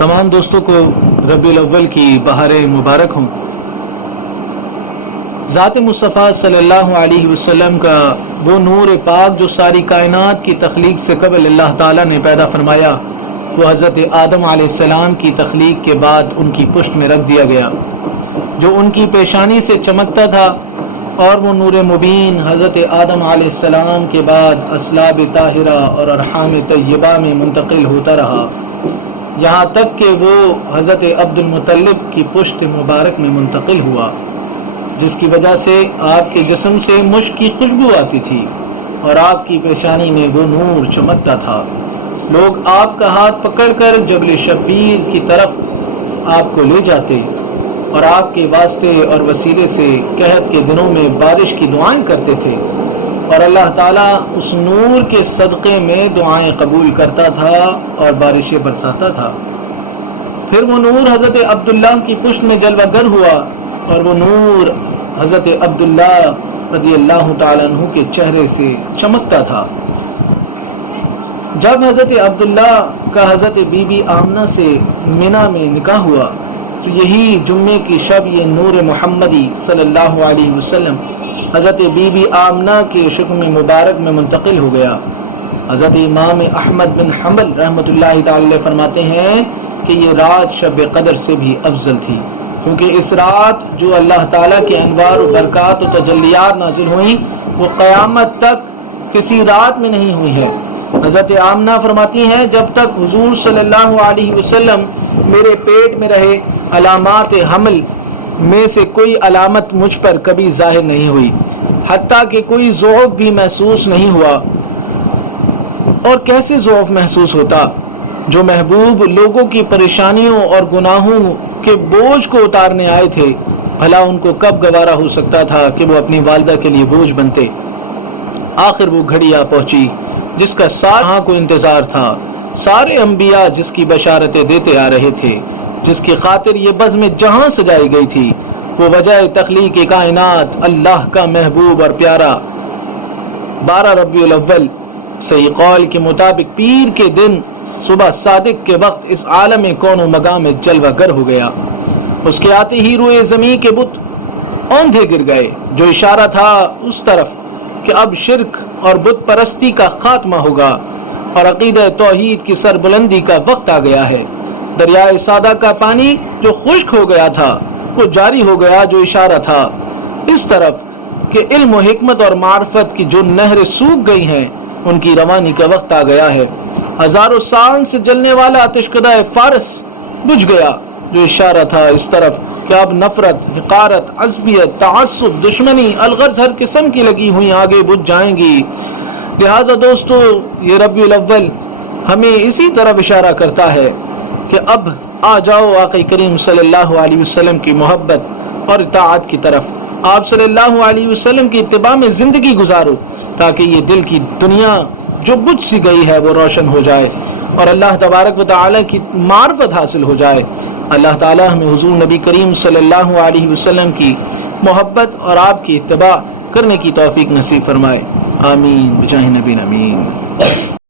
تمام دوستوں کو ربیع الاول کی بہار مبارک ہوں۔ ذات مصطفیٰ صلی اللہ علیہ وسلم کا وہ نور پاک جو ساری کائنات کی تخلیق سے قبل اللہ تعالیٰ نے پیدا فرمایا، وہ حضرت آدم علیہ السلام کی تخلیق کے بعد ان کی پشت میں رکھ دیا گیا، جو ان کی پیشانی سے چمکتا تھا، اور وہ نور مبین حضرت آدم علیہ السلام کے بعد اصلاب طاہرہ اور ارحام طیبہ میں منتقل ہوتا رہا، یہاں تک کہ وہ حضرت عبد المطلب کی پشت مبارک میں منتقل ہوا، جس کی وجہ سے آپ کے جسم سے مشک کی خوشبو آتی تھی اور آپ کی پیشانی میں وہ نور چمکتا تھا۔ لوگ آپ کا ہاتھ پکڑ کر جبل شبیر کی طرف آپ کو لے جاتے اور آپ کے واسطے اور وسیلے سے قحط کے دنوں میں بارش کی دعائیں کرتے تھے، اور اللہ تعالیٰ اس نور کے صدقے میں دعائیں قبول کرتا تھا اور بارشیں برساتا تھا۔ پھر وہ نور حضرت عبداللہ کی پشت میں جلوہ گر ہوا، اور وہ نور حضرت عبداللہ رضی اللہ تعالیٰ عنہ کے چہرے سے چمکتا تھا۔ جب حضرت عبداللہ کا حضرت بی بی آمنہ سے منی میں نکاح ہوا تو یہی جمعے کی شب یہ نور محمدی صلی اللہ علیہ وسلم حضرت بی بی آمنہ کے شکم مبارک میں منتقل ہو گیا۔ حضرت امام احمد بن حنبل رحمۃ اللہ تعالی فرماتے ہیں کہ یہ رات شب قدر سے بھی افضل تھی، کیونکہ اس رات جو اللہ تعالیٰ کے انوار و برکات و تجلیات نازل ہوئیں وہ قیامت تک کسی رات میں نہیں ہوئی ہے۔ حضرت آمنہ فرماتی ہیں جب تک حضور صلی اللہ علیہ وسلم میرے پیٹ میں رہے، علامات حمل میں سے کوئی علامت مجھ پر کبھی ظاہر نہیں ہوئی، حتیٰ کہ کوئی ضعف بھی محسوس نہیں ہوا۔ اور کیسے ضعف محسوس ہوتا؟ جو محبوب لوگوں کی پریشانیوں اور گناہوں کے بوجھ کو اتارنے آئے تھے، بھلا ان کو کب گوارا ہو سکتا تھا کہ وہ اپنی والدہ کے لیے بوجھ بنتے؟ آخر وہ گھڑی آ پہنچی جس کا سارا کو انتظار تھا، سارے انبیاء جس کی بشارتیں دیتے آ رہے تھے، جس کی خاطر یہ بزم جہاں سجائی گئی تھی، وہ وجہ تخلیق کائنات اللہ کا محبوب اور پیارا 12 ربیع الاول صحیح قول کے مطابق پیر کے دن صبح صادق کے وقت اس عالم کون و مقام میں جلوہ گر ہو گیا۔ اس کے آتے ہی روئے زمین کے بت اوندھے گر گئے، جو اشارہ تھا اس طرف کہ اب شرک اور بت پرستی کا خاتمہ ہوگا اور عقیدہ توحید کی سربلندی کا وقت آ گیا ہے۔ دریائے سادہ کا پانی جو خشک ہو گیا تھا وہ جاری ہو گیا، جو اشارہ تھا اس طرف کہ علم و حکمت اور معرفت کی جو نہریں سوکھ گئی ہیں ان کی روانی کا وقت آ گیا ہے۔ ہزاروں سال سے جلنے والا آتشکدہ فارس بجھ گیا، جو اشارہ تھا اس طرف کہ اب نفرت، حقارت، عصبیت، تعصب، دشمنی، الغرض ہر قسم کی لگی ہوئی آگے بجھ جائیں گی۔ لہٰذا دوستو، یہ ربیع الاول ہمیں اسی طرف اشارہ کرتا ہے کہ اب آ جاؤ آقا کریم صلی اللہ علیہ وسلم کی محبت اور اطاعت کی طرف، آپ صلی اللہ علیہ وسلم کی اتباع میں زندگی گزارو، تاکہ یہ دل کی دنیا جو بجھ سی گئی ہے وہ روشن ہو جائے اور اللہ تبارک و تعالیٰ کی معرفت حاصل ہو جائے۔ اللہ تعالیٰ ہمیں حضور نبی کریم صلی اللہ علیہ وسلم کی محبت اور آپ کی اتباع کرنے کی توفیق نصیب فرمائے، آمین بجاہ نبی امین۔